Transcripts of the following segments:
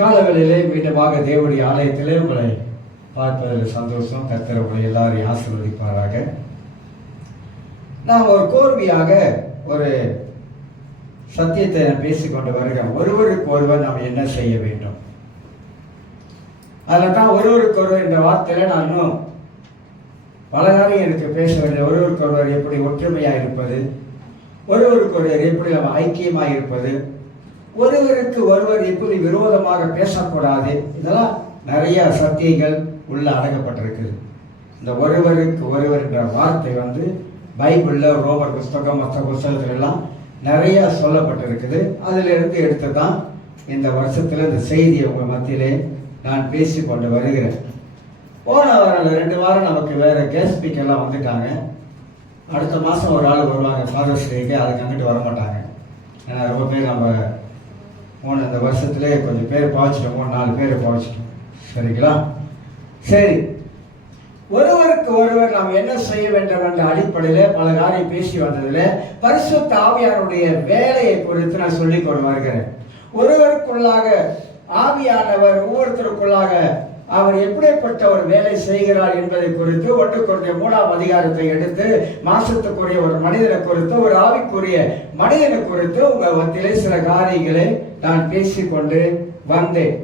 காலங்களிலே மீண்டுமாக தேவனுடைய ஆலயத்திலே உங்களை பார்ப்பதில் சந்தோஷம். கர்த்தர் உங்களை எல்லாரையும் ஆசீர்வதிப்பாராக. நாம் ஒரு கோர்வையாக ஒரு சத்தியத்தை நான் பேசிக்கொண்டு வருகிறேன். ஒருவருக்கு ஒருவர் நாம் என்ன செய்ய வேண்டும், அதில் தான் ஒருவருக்கு ஒருவர் என்ற வார்த்தையில நான் இன்னும் பல காரியம் எனக்கு பேச வேண்டிய. ஒருவருக்கு ஒருவர் எப்படி ஒற்றுமையாக இருப்பது, ஒருவருக்கு ஒருவர் எப்படி நம்ம ஐக்கியமாக இருப்பது, ஒருவருக்கு ஒருவர் எப்படி விரோதமாக பேசக்கூடாது, இதெல்லாம் நிறைய சத்தியங்கள் உள்ள அடங்கப்பட்டிருக்குது. இந்த ஒருவருக்கு ஒருவர் என்ற வார்த்தை பைபிளில் ரோமர் புஸ்தகம் மற்ற புஸ்தகத்திலெல்லாம் நிறைய சொல்லப்பட்டிருக்குது. அதிலிருந்து எடுத்து தான் இந்த வருஷத்தில் இந்த செய்தியை உங்கள் மத்தியிலே நான் பேசி கொண்டு வருகிறேன். போன வாரம் 2 வாரம் நமக்கு வேறு கெஸ்ட் ஸ்பீக்கர்லாம் வந்துட்டாங்க. அடுத்த மாதம் ஒரு ஆள் வருவாங்க ஃபாதர்ஸ் டேக்கு, அதுக்கு அங்கிட்டு வர மாட்டாங்க. ஏன்னா ரொம்ப பேர் நம்ம இந்த வருஷத்துலேயே கொஞ்சம் பேர் பாவிச்சிட்டோம், 3-4 பேரை பாவிச்சிட்டோம். சரிங்களா? சரி, ஒருவருக்கு ஒருவர் நாம் என்ன செய்ய வேண்டும் என்ற அடிப்படையில் பல காரியம் பேசி வந்ததில் பரிசுத்த ஆவியானுடைய வேலையை குறித்து நான் சொல்லிக் கொண்டு வருகிறேன். ஒருவருக்குள்ளாக ஆவியானவர் ஒவ்வொருத்தருக்குள்ளாக அவர் எப்படிப்பட்ட ஒரு வேலை செய்கிறார் என்பதை குறித்து 1 கொரிந்தியர் 3ஆம் அதிகாரத்தை எடுத்து மாசத்துக்குரிய ஒரு மனிதனை குறித்து, ஒரு ஆவிக்குரிய மனிதனை குறித்து உங்க மத்தியிலே சில காரியங்களை நான் பேசிக்கொண்டு வந்தேன்.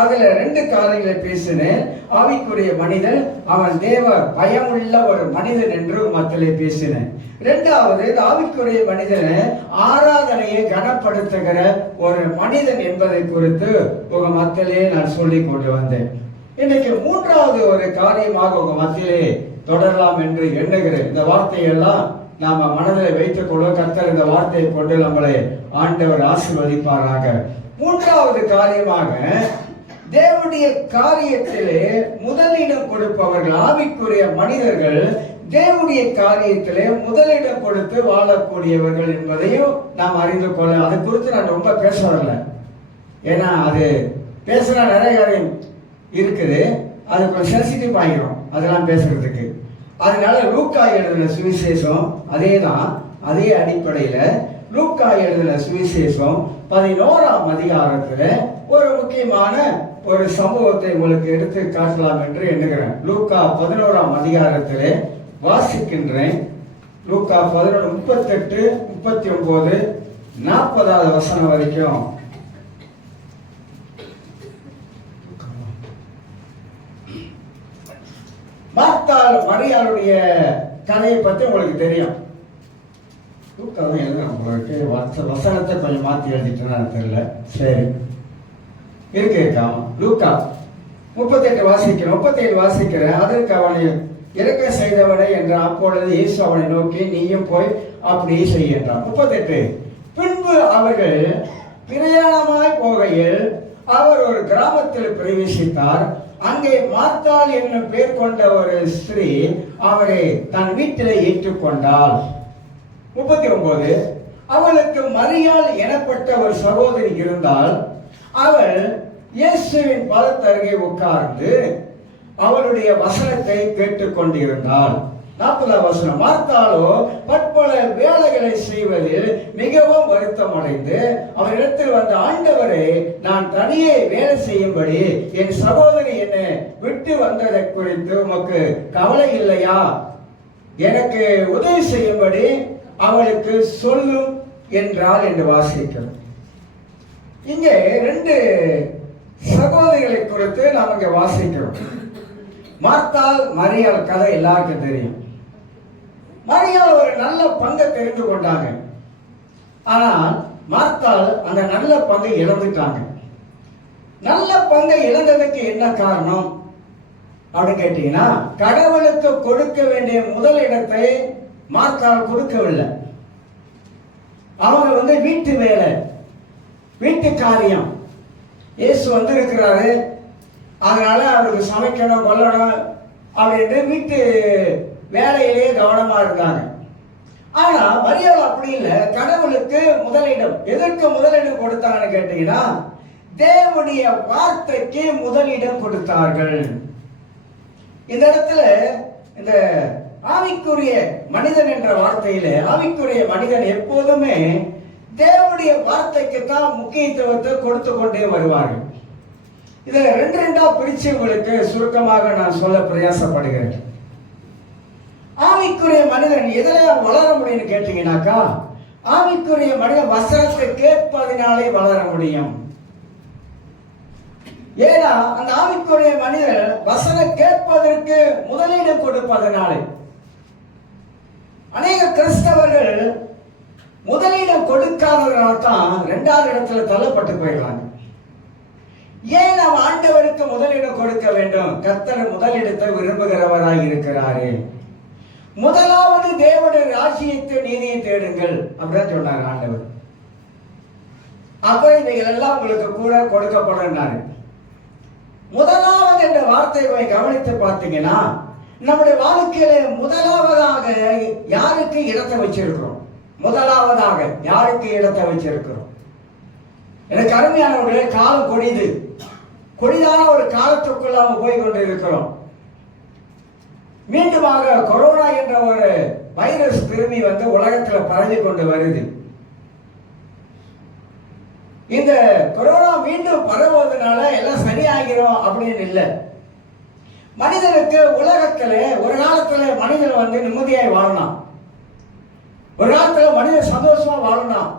அதுல 2 காரியங்களை பேசினேன். ஆவிக்குரிய மனிதன், அவன் தேவ பயமுள்ள ஒரு மனிதன் என்று மத்தியிலே பேசினேன். 2வது, ஆவிக்குரிய மனிதனை ஆராதனையை கனப்படுத்துகிற ஒரு மனிதன் என்பதை குறித்து உங்க மத்தியிலே நான் சொல்லிக் கொண்டு வந்தேன். இன்னைக்கு 3வது ஒரு காரியமாக உங்க மத்தியிலே தொடரலாம் என்று எண்ணுகிறேன். இந்த வார்த்தையெல்லாம் நாம மனதில் வைத்துக் கொள்வோம். கர்த்தர் இந்த வார்த்தையை கொண்டு நம்மளை ஆண்டவர் ஆசீர்வதிப்பாராக. 3வது காரியமாக, தேவனுடைய காரியத்திலே முதலிடம் கொடுப்பவர்கள், ஆவிக்குரிய மனிதர்கள் தேவனுடைய காரியத்திலே முதலிடம் கொடுத்து வாழக்கூடியவர்கள் என்பதையும் நாம் அறிந்து கொள்ள. அது குறித்து நான் ரொம்ப பேச வரல, ஏன்னா அது பேசுனா நிறைய காரியம் இருக்குது, அது கொஞ்சம் சென்சிட்டிவ் ஆகிரும் அதெல்லாம் பேசுறதுக்கு. அதனால லூக்கா எழுதின சுவிசேஷம் அதே அடிப்படையில் லூக்கா எழுதின சுவிசேஷம் 11ஆம் அதிகாரத்தில் ஒரு முக்கியமான ஒரு சம்பவத்தை உங்களுக்கு எடுத்து காட்டலாம் என்று எண்ணுகிறேன். லூக்கா 11ஆம் அதிகாரத்தில் வாசிக்கின்றேன். லூக்கா 11, 38, 39, 40வது வசனம் வரைக்கும். மார்த்தாள் மரியாளுடைய கதையை பற்றி உங்களுக்கு தெரியும். உங்களுக்கு வசனத்தை கொஞ்சம் மாற்றி எழுதிட்டேன்னா தெரியல. சரி, இருக்காம லூக்கா 38 வாசிக்கிறேன். 37 வாசிக்கிறேன். அதற்கு அவனை இறக்க செய்தவனை என்றான். அப்பொழுது இயேசு அவனை நோக்கி, நீயும் போய் அப்படியே செய்ய என்றான். 38, பின்பு அவர்கள் பிரயாணமாய் போகையில் அவர் ஒரு கிராமத்தில் பிரவேசித்தார். அங்கே மார்த்தாள் என்னும் பேர் கொண்ட ஒரு ஸ்திரீ அவரை தன் வீட்டிலே ஏற்றுக்கொண்டாள். 39, அவளுக்கு மரியாள் எனப்பட்ட ஒரு சகோதரி இருந்தால். அவள் இயேசுவின் பாதத்தருகே உட்கார்ந்து அவளுடைய வசனத்தை கேட்டுக்கொண்டிருந்தாள். 40வது வசனம், மார்த்தாளோ பற்பல வேலைகளை செய்வதில் மிகவும் வருத்தம் அடைந்து அவரிடத்தில் வந்த, ஆண்டவரே, நான் தனியே வேலை செய்யும்படி என் சகோதரி என்னை விட்டு வந்ததை குறித்து உமக்கு கவலை இல்லையா? எனக்கு உதவி செய்யும்படி அவளுக்கு சொல்லும் என்றால் என்று வாசிக்கிறோம். இங்கே 2 சகோதரிகளை குறித்து நாம் இங்கே வாசிக்கிறோம். மார்த்தாள் மரியாள் கதை எல்லாருக்கும் தெரியும். மரியாள் ஒரு நல்ல பங்கை தெரிந்து கொண்டாங்க. ஆனால் மார்த்தாள் அந்த நல்ல பங்கை இழந்துட்டாங்க. நல்ல பங்கை இழந்ததுக்கு என்ன காரணம் அப்படின்னு கேட்டீங்கன்னா, கடவுளுக்கு கொடுக்க வேண்டிய முதலிடத்தை மார்த்தாள் கொடுக்கவில்லை. அவங்க வீட்டு வேலை, வீட்டு காரியம், இயேசு இருக்கிறாரு, அதனால அவருக்கு சமைக்கணும் கொல்லணும் அப்படின்னு வீட்டு வேலையிலே கவனமா இருந்தாங்க. ஆனா மரியாள் அப்படி இல்லை. கடவுளுக்கு முதலிடம். எதற்கு முதலிடம் கொடுத்தாங்கன்னு கேட்டீங்கன்னா, தேவனுடைய வார்த்தைக்கு முதலிடம் கொடுத்தார்கள். இந்த இடத்துல இந்த ஆவிக்குரிய மனிதன் என்ற வார்த்தையில, ஆவிக்குரிய மனிதன் எப்போதுமே தேவனுடைய வார்த்தைக்கு தான் முக்கியத்துவத்தை கொடுத்து கொண்டே வருவார்கள். இதை ரெண்டா பிரிச்சு உங்களுக்கு சுருக்கமாக நான் சொல்ல பிரயாசப்படுகிறேன். ஆவிக்குரிய மனிதன் எதில் வளர முடியும்னு கேட்டீங்கன்னாக்கா, ஆவிக்குரிய மனிதன் வசனத்தை கேட்பதினாலே வளர முடியும். ஏன்னா அந்த ஆவிக்குரிய மனிதன் வசனம் கேட்பதற்கு முதலீடு கொடுப்பதனாலே. அநேக கிறிஸ்தவர்கள் முதலீடு கொடுக்காததனால்தான் 2வது இடத்துல தள்ளப்பட்டு போயிடலாங்க. ஏன் நாம் ஆண்டவருக்கு முதலிடம் கொடுக்க வேண்டும்? கர்த்தர் முதலிடத்தை விரும்புகிறவராய் இருக்கிறாரே. முதலாவது தேவனுடைய ராஜ்யத்தை நீதியை தேடுங்கள் அப்படின்னு சொன்னார் ஆண்டவர். அப்ப இவைகள் எல்லாம் உங்களுக்கு கூட கொடுக்கப்படும். முதலாவது என்ற வார்த்தையை கவனித்து பார்த்தீங்கன்னா, நம்முடைய வாழ்க்கையில முதலாவதாக யாருக்கு இடத்தை வச்சிருக்கிறோம்? முதலாவதாக யாருக்கு இடத்தை வச்சிருக்கிறோம்? எனக்கு அருமையானவர்களே, காலம் கொடிதான ஒரு காலத்துக்குள்ள அவங்க போய் கொண்டு இருக்கிறோம். மீண்டுமாக கொரோனா என்ற ஒரு வைரஸ் கிருமி உலகத்தில் பரவி கொண்டு வருது. இந்த கொரோனா மீண்டும் பரவுவதனால எல்லாம் சரியாகிறோம் அப்படின்னு இல்லை. மனிதனுக்கு உலகத்துல ஒரு காலத்துல மனிதன் நிம்மதியாய் வாழலாம், ஒரு காலத்துல மனிதன் சந்தோஷமா வாழலாம்.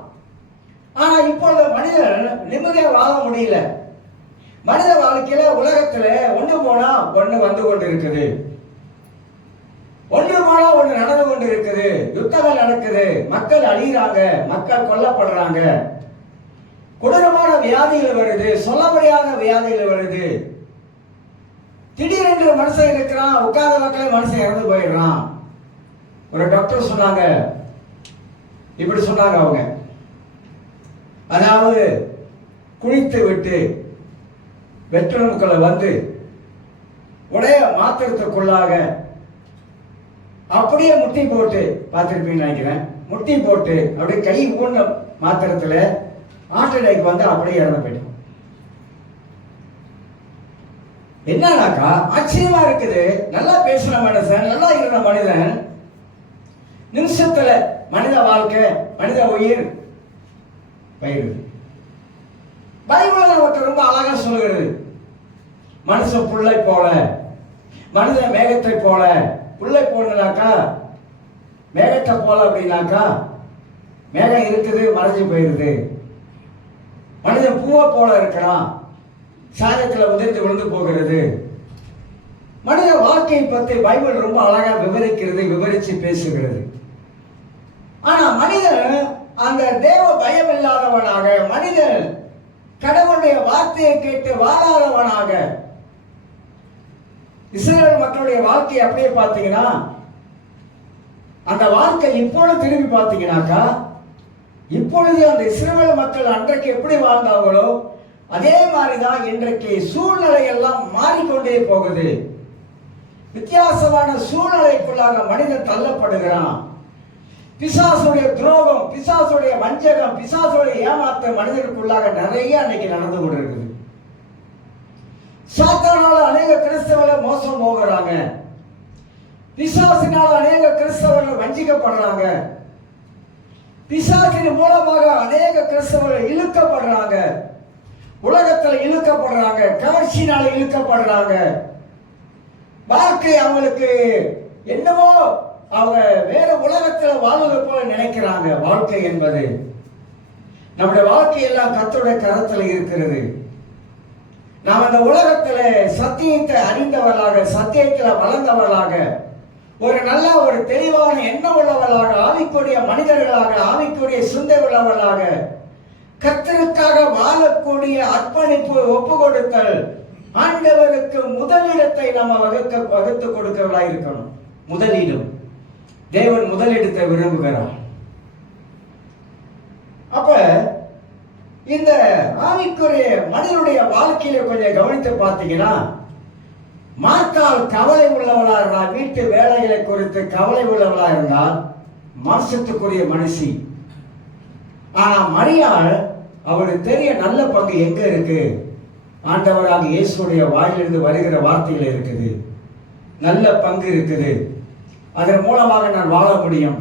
ஆனா இப்பொழுது மனிதன் நிம்மதியா வாழ முடியல. மனித வாழ்க்கையில உலகத்துல ஒன்று போனா ஒண்ணு வந்து கொண்டு இருக்குது, ஒன்று போனா ஒண்ணு நடந்து கொண்டு இருக்குது. யுத்தங்கள் நடக்குது, மக்கள் அழிகிறாங்க, மக்கள் கொல்லப்படுறாங்க, கொடூரமான வியாதிகள் வருது, சொல்ல முடியாத வியாதிகள் வருது. திடீரென்று மனுஷன் இருக்கிறான், உட்கார்ந்த மக்களே மனுஷன் இறந்து போயிடுறான். ஒரு டாக்டர் சொன்னாங்க, இப்படி சொன்னாங்க அவங்க, அதாவது குளித்து விட்டு வெற்றிடமுக்களை உடைய மாத்திரத்துக்குள்ளாக அப்படியே முட்டி போட்டு பார்த்திருப்பீங்கன்னு நினைக்கிறேன். முட்டி போட்டு அப்படியே கை ஊன மாத்திரத்துல ஹார்ட் அட்டாக் அப்படியே இறந்து போயிட்டோம். என்னன்னாக்கா ஆச்சரியமா இருக்குது. நல்லா பேசுன மனுஷன், நல்லா இருந்த மனிதன் நிமிஷத்துல மனித வாழ்க்கை, மனித உயிர் பயிர். பைபிள் நமக்கு ரொம்ப அழகா சொல்லுகிறது, மனுஷன் புல்லை போல, மனிதன் மேகத்தை போல. புல்லை போனாக்கா மேகத்தை போல அப்படின்னாக்கா மேகம் இருக்குது, மறைஞ்சு போயிருது. மனிதன் பூவை போல இருக்கிறான், சாயத்துல உதிர்ந்து விழுந்து போகிறது. மனித வாழ்க்கையை பற்றி பைபிள் ரொம்ப அழகா விவரிக்கிறது, விவரிச்சு பேசுகிறது. ஆனா மனிதன் அந்த தேவ பயம் இல்லாதவனாக, மனிதன் கடவுளுடைய வார்த்தையை கேட்டு வாழாதவனாக, இஸ்ரவேல் மக்களுடைய வாழ்க்கையை அப்படியே பார்த்தீங்கன்னா, அந்த வாழ்க்கை இப்பொழுது திரும்பி பார்த்தீங்கன்னாக்கா, இப்பொழுது அந்த இஸ்ரவேல் மக்கள் அன்றைக்கு எப்படி வாழ்ந்தாங்களோ அதே மாதிரிதான் இன்றைக்கு சூழ்நிலை எல்லாம் மாறிக்கொண்டே போகுது. வித்தியாசமான சூழ்நிலைக்குள்ளாக மனிதன் தள்ளப்படுகிறான். பிசாசுடைய துரோகம், பிசாசுடைய வஞ்சகம், பிசாசுடைய ஏமாற்ற மனிதனுக்குள்ளாக நிறைய அன்னைக்கு நடந்து கொண்டிருக்குது. சாத்தானால அநேக கிறிஸ்தவர்கள் மோசம் போகிறாங்க, பிசாசினால் அநேக கிறிஸ்தவர்கள் வஞ்சிக்கப்படுறாங்க, பிசாசின் மூலமாக அநேக கிறிஸ்தவர்கள் இழுக்கப்படுறாங்க, உலகத்தில் இழுக்கப்படுறாங்க, கவர்ச்சியினால இழுக்கப்படுறாங்க. வாழ்க்கை அவங்களுக்கு என்னவோ அவங்க வேற உலகத்தில் வாழ்வது போல நினைக்கிறாங்க. வாழ்க்கை என்பது, நம்முடைய வாழ்க்கை எல்லாம் கர்த்தருடைய கரத்தில் இருக்கிறது. நாம் அந்த உலகத்தில் சத்தியத்தை அறிந்தவர்களாக, சத்தியத்தில் வளர்ந்தவர்களாக, ஒரு நல்ல ஒரு தெளிவான எண்ணம் உள்ளவர்களாக, ஆவிக்குரிய மனிதர்களாக, ஆவிக்குரிய சிந்தை உள்ளவர்களாக, கர்த்தருக்காக வாழக்கூடிய அர்ப்பணிப்பு, ஒப்பு கொடுத்தல், ஆண்டவருக்கு முதலிடத்தை நம்ம வகுத்து கொடுக்கிறவர்களாக இருக்கணும். முதலிடம் தேவன் முதலிடத்தை விரும்புகிறார். அப்ப இந்த ஆவிக்குரிய மனிதனுடைய வாழ்க்கையில கொஞ்சம் கவனித்து பார்த்தீங்கன்னா, மார்த்தாள் கவலை உள்ளவளா இருந்தால், வீட்டு வேலைகளை குறித்து கவலை உள்ளவளா இருந்தால் மாசத்துக்குரிய மனுஷி. ஆனா மரியாள், அவளுக்கு தெரிய நல்ல பங்கு எங்க இருக்கு? ஆண்டவராக இயேசுடைய வாயிலிருந்து வருகிற வார்த்தையில இருக்குது. நல்ல பங்கு இருக்குது. அதன் மூலமாக நான் வாழ முடியும்,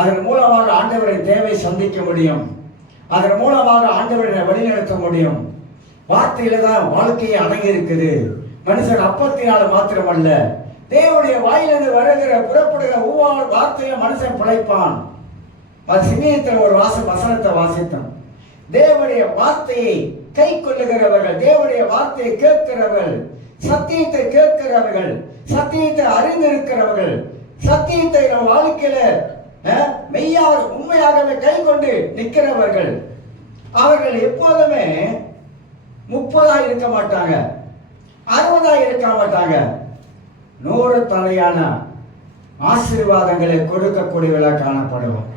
அதன் மூலமாக ஆண்டவரின் தேவை சந்திக்க முடியும், அதன் மூலமாக ஆண்டவரை வழிநடத்த முடியும். வார்த்தையில தான் வாழ்க்கையை அடங்கி இருக்குது. மனுஷன் அப்பத்தினால மாத்திரமல்ல, தேவனுடைய வாயிலிருந்து வருகிற புறப்படுகிற ஒவ்வொரு வார்த்தையில மனுஷன் பிழைப்பான். சிமியத்தில் ஒரு வசனத்தை வாசித்தான். தேவனுடைய வார்த்தையை கை கொள்ளுகிறவர்கள், தேவனுடைய வார்த்தையை கேட்கிறவர்கள், சத்தியத்தை கேட்கிறவர்கள், சத்தியத்தை அறிந்திருக்கிறவர்கள், சத்தியத்தை நம் வாழ்க்கையில மெய்யாக உண்மையாகவே கை கொண்டு நிற்கிறவர்கள், அவர்கள் எப்போதுமே 30 இருக்க மாட்டாங்க, 60 இருக்க மாட்டாங்க, 100 தலையான ஆசீர்வாதங்களை கொடுக்கக்கூடியவர்களாக காணப்படுவார்.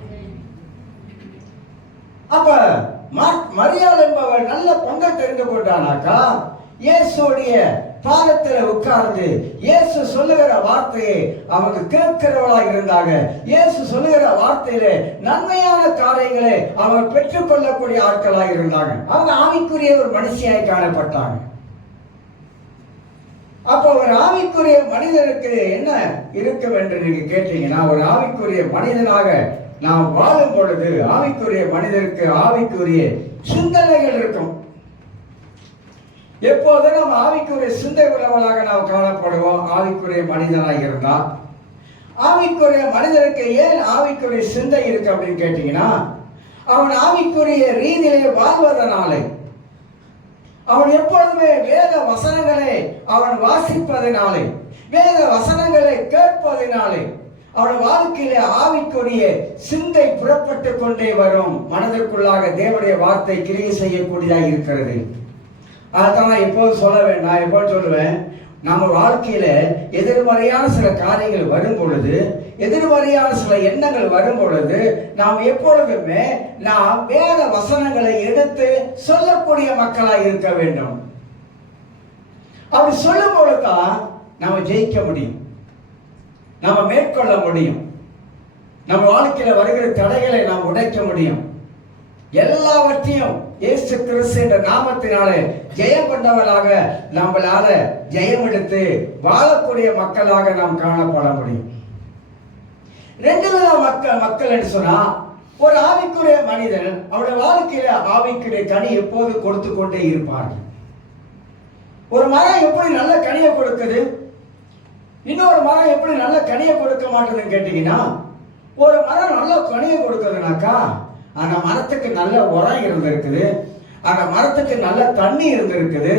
அப்ப மரியாள் என்பவர் நல்ல பங்கை தெரிந்து கொண்டானாக்கா, இயேசுடைய பாதத்தில் உட்கார்ந்து இயேசு சொல்லுகிற வார்த்தையை அவங்க கேட்கிறவர்களாக இருந்தாங்க. இயேசு சொல்லுகிற வார்த்தையிலே நன்மையான காரியங்களை அவங்க பெற்றுக்கொள்ளக்கூடிய ஆட்களாக இருந்தாங்க. அவங்க ஆவிக்குரிய ஒரு மனுஷியாய் காணப்பட்டாங்க. அப்போ ஒரு ஆவிக்குரிய மனிதனுக்கு என்ன இருக்கும் என்று நீங்க கேட்டீங்கன்னா, ஒரு ஆவிக்குரிய மனிதனாக நாம் வாழும் பொழுது ஆவிக்குரிய மனிதருக்கு ஆவிக்குரிய சிந்தனைகள் இருக்கும். எப்போது நம்ம ஆவிக்குரிய சிந்தை உள்ளவர்களாக நாம் காணப்படுவோம். ஆவிக்குரிய மனிதனாக இருந்தா, ஆவிக்குரிய மனிதனுக்கு ஏன் ஆவிக்குரிய சிந்தை இருக்கு அப்படின்னு கேட்டீங்கன்னா, அவன் ஆவிக்குரிய ரீதியிலே வாழ்வதனாலே, அவன் எப்பொழுதுமே வேத வசனங்களை அவன் வாசிப்பதனாலே, வேத வசனங்களை கேட்பதனாலே அவன் வாழ்க்கையில ஆவிக்குரிய சிந்தை புறப்பட்டு கொண்டே வரும். மனதிற்குள்ளாக தேவனுடைய வார்த்தை கிரியை செய்யக்கூடியதாக இருக்கிறது. அதான் நான் எப்போது நான் எப்போது சொல்லுவேன், நம்ம வாழ்க்கையில எதிர்மறையான சில காரியங்கள் வரும் பொழுது, எதிர்மறையான சில எண்ணங்கள் வரும் பொழுது, நாம் எப்பொழுதுமே நாம் வேத வசனங்களை எடுத்து சொல்லக்கூடிய மக்களாக இருக்க வேண்டும். அப்படி சொல்லும் பொழுதுதான் நாம ஜெயிக்க முடியும், நாம மேற்கொள்ள முடியும், நம்ம வாழ்க்கையில வருகிற தடைகளை நாம் உடைக்க முடியும். எல்லாவற்றையும் இயேசு கிறிஸ்து என்ற நாமத்தினாலே ஜெயம் கொண்டவர்களாக நம்மளால ஜெயம் எடுத்து வாழக்கூடிய மக்களாக நாம் காணப்பட முடியும். 2 வித மக்கள் என்று சொன்னா, ஒரு ஆவிக்குரிய மனிதன் அவருடைய வாழ்க்கையில ஆவிக்குரிய கனி எப்போது கொடுத்து கொண்டே இருப்பார்கள். ஒரு மரம் எப்படி நல்ல கனியை கொடுக்குது, இன்னொரு மரம் எப்படி நல்ல கனியை கொடுக்க மாட்டேதுன்னு கேட்டீங்கன்னா, ஒரு மரம் நல்ல கனியை கொடுக்குதுனாக்கா அந்த மரத்துக்கு நல்ல உரம் இருந்திருக்குது, அந்த மரத்துக்கு நல்ல தண்ணி இருந்திருக்குது.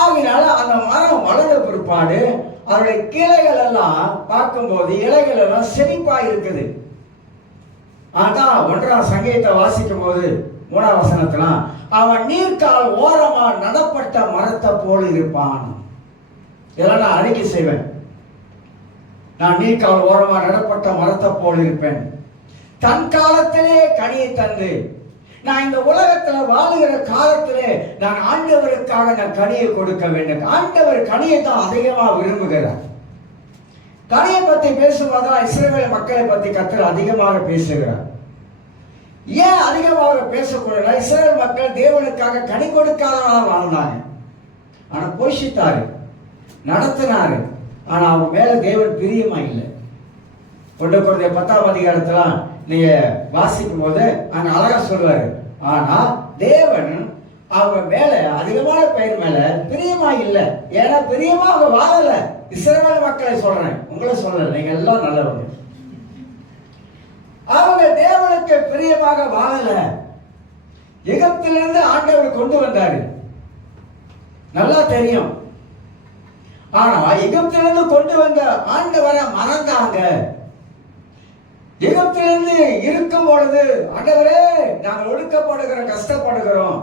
ஆகினால அந்த மரம் வளர்ந்த பிற்பாடு அதனுடைய கிளைகள் எல்லாம் பார்க்கும்போது இலைகள் எல்லாம் செழிப்பா இருக்குது. அதான் 1ஆம் சங்கீதத்தை வாசிக்கும் போது 3ஆம் வசனத்துல, அவன் நீர்க்கால் ஓரமா நடப்பட்ட மரத்தை போல் இருப்பான். இதெல்லாம் நான் அறிக்கை செய்வேன். நான் நீர்க்கால் ஓரமா நடப்பட்ட மரத்தை போல் இருப்பேன், தன் காலத்திலே கனியை தந்து. நான் இந்த உலகத்துல வாழுகிற காலத்திலே நான் ஆண்டவருக்காக நான் கனியை கொடுக்க வேண்டும். ஆண்டவர் கனியை தான் அதிகமா விரும்புகிறார். கனியை பத்தி பேசுவதா இஸ்ரவேல் மக்களை பத்தி கர்த்தர் அதிகமாக பேசுகிறார். ஏன் அதிகமாக பேசக்கூடாது? இஸ்ரவேல் மக்கள் தேவனுக்காக கனி கொடுக்காதவர்களாக வாழ்ந்தாங்க. ஆனா போஷித்தாரு, நடத்தினாரு. ஆனா அவங்க மேல தேவன் பிரியமா இல்லை. கொண்டு 10ஆம் அதிகாரத்துல நீங்க வாசிக்கும் போது அங்க அழகா சொல்லுவாரு, ஆனா தேவன் அவங்க மேல அதிகமான பெயர் மேல பிரியமா இல்லை. ஏன்னா பிரியமா அவங்க வாழல. இஸ்ரவேல் மக்களை சொல்றேன், உங்களை சொல்லல, நீங்க எல்லாம் நல்லவங்க. அவங்க தேவனுக்கு பிரியமாக வாழல. எகிப்திலிருந்து ஆண்டவர் கொண்டு வந்தாரு, நல்லா தெரியும். ஆனா எகிப்திலிருந்து கொண்டு வந்த ஆண்டவரை மறந்தாங்க. எகிப்திலிருந்து இருக்கும் பொழுது, ஆண்டவரே நாங்கள் ஒடுக்கப்படுகிறோம், கஷ்டப்படுகிறோம்.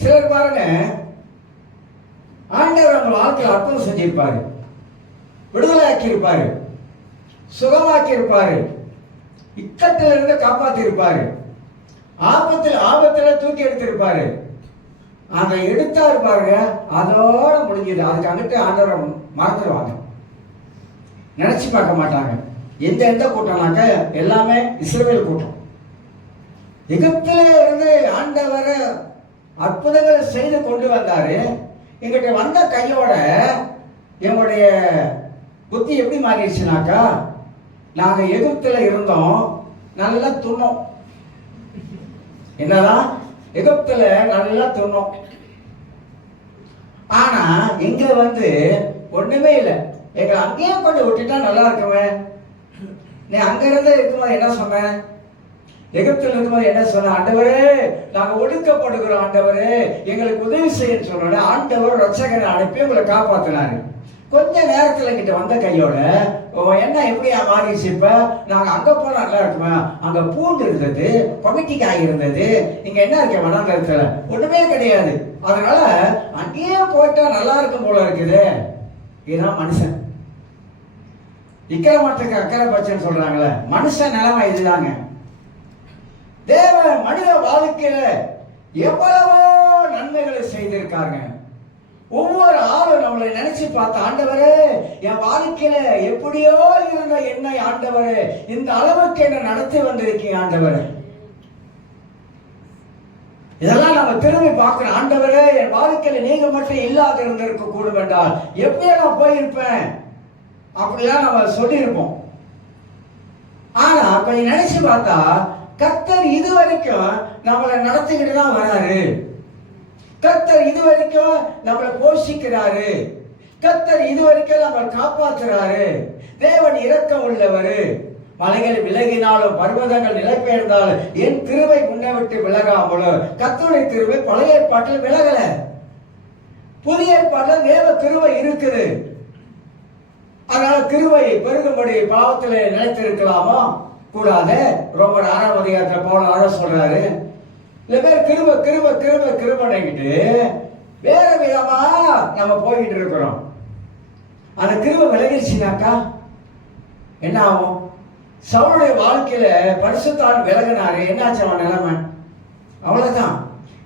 சிலர் பாருங்க, ஆண்டவர் அவங்க வாழ்க்கையில் அற்புதம் செஞ்சிருப்பாரு, விடுதலை ஆக்கி இருப்பாரு, சுகமாக்கி இருப்பாரு, இக்கட்டிலிருந்து காப்பாத்தி இருப்பாரு, ஆபத்துல தூக்கி எடுத்திருப்பாரு. அதை எடுத்தா இருப்பாருங்க, அதோட முடிஞ்சது. அதுக்கு அங்கிட்டு ஆண்டவரை மறந்துடுவாங்க, நினைச்சு பார்க்க மாட்டாங்க. எந்த கூட்டம்னாக்க எல்லாமே இஸ்ரவேல் கூட்டம். எகிப்திலே இருந்து ஆண்டவர் அற்புதங்களை செய்து கொண்டு வந்தாரு. எங்கிட்ட வந்த கையோட எங்களுடைய புத்தி எப்படி மாறிடுச்சுனாக்கா, நாங்க எகிப்தில இருந்தோம், நல்லா துண்ணோம். என்னதான் எகிப்துல நல்லா துண்ணோம். ஆனா இங்க ஒண்ணுமே இல்லை. எங்களை அங்கேயே கொண்டு விட்டுட்டா நல்லா இருக்குமே. நீ அங்க இருந்து இருக்கும்போது என்ன சொன்ன? எகிப்தில் இருக்கும்போது என்ன சொன்ன? ஆண்டவரே, நாங்க ஒடுக்கப்படுகிறோம், ஆண்டவரே எங்களுக்கு உதவி செய்ய சொன்ன ஆண்டவர் ரட்சகரை அனுப்பி உங்களை காப்பாத்தினாரு. கொஞ்ச நேரத்துல கிட்ட வந்த கையோட என்ன எப்படியா மாறிடுச்சு? இப்ப நாங்க அங்க போனா நல்லா இருக்குமா? அங்க பூண்டு இருந்தது, கொமிட்டிக்காய் இருந்தது, இங்க என்ன இருக்க வனாந்தரத்துல ஒண்ணுமே கிடையாது. அதனால அங்கேயே போயிட்டா நல்லா இருக்கும் போல இருக்குது. இதுதான் மனுஷன். இக்கரை மாட்டுக்கு அக்கறை பச்சைன்னு சொல்றாங்களே, மனுஷன் நிலைமை இதுதாங்க. தேவ மனித வாழ்க்கையில எவ்வளவோ நன்மைகளை செய்திருக்காங்க. ஒவ்வொரு ஆளும் நம்மளை நினைச்சு பார்த்த, ஆண்டவரே என் வாழ்க்கையில எப்படியோ இருந்த என்னை ஆண்டவரே இந்த அளவுக்கு என்ன நடத்தி வந்திருக்கீங்க ஆண்டவரே. இதெல்லாம் நம்ம திரும்பி பார்க்கிறோம். ஆண்டவரே, என் வாழ்க்கையில நீங்க மட்டும் இல்லாத இருந்திருக்க கூடும் என்றால் எப்படியே நான் போயிருப்பேன் அப்படிலாம் நம்ம சொல்லியிருப்போம். ஆனா கொஞ்சம் நினைச்சு பார்த்தா கர்த்தர் இது வரைக்கும் நம்மளை நடத்திக்கிட்டு தான் வராரு. கர்த்தர் இது வரைக்கும் நம்மளை போஷிக்கிறாரு. கர்த்தர் இது வரைக்கும் நம்மளை காப்பாற்றுறாரு. தேவன் இரக்கம் உள்ளவர். மலைகள் விலகினாலும் பர்வதங்கள் நிலை பெயர்ந்தாலும் என் கிருபை முன்ன விட்டு விலகாமலும். கர்த்தருடைய கிருபை பழைய ஏற்பாட்டில் விலகல, புதிய ஏற்பாட்டில் தேவ கிருபை இருக்குது. அதனால கிருபை பெருகும்படி பாவத்தில் நிலைத்திருக்கலாமா? கூடாது. ரோமர் 6ஆம் அதிகாரத்தில் பவுல் சொல்றாரு, சில பேர் கிருப கிருப கிருப கிருபன்னுகிட்டு வேற விதமா நம்ம போய்கிட்டு இருக்கிறோம். அந்த கிருப விலகிடுச்சுனாக்கா என்ன ஆகும்? சவுளுடைய வாழ்க்கையில பரிசுத்தான் விலகினாரு, என்னாச்சு அவன் நிலைமை? அவ்வளவுதான்.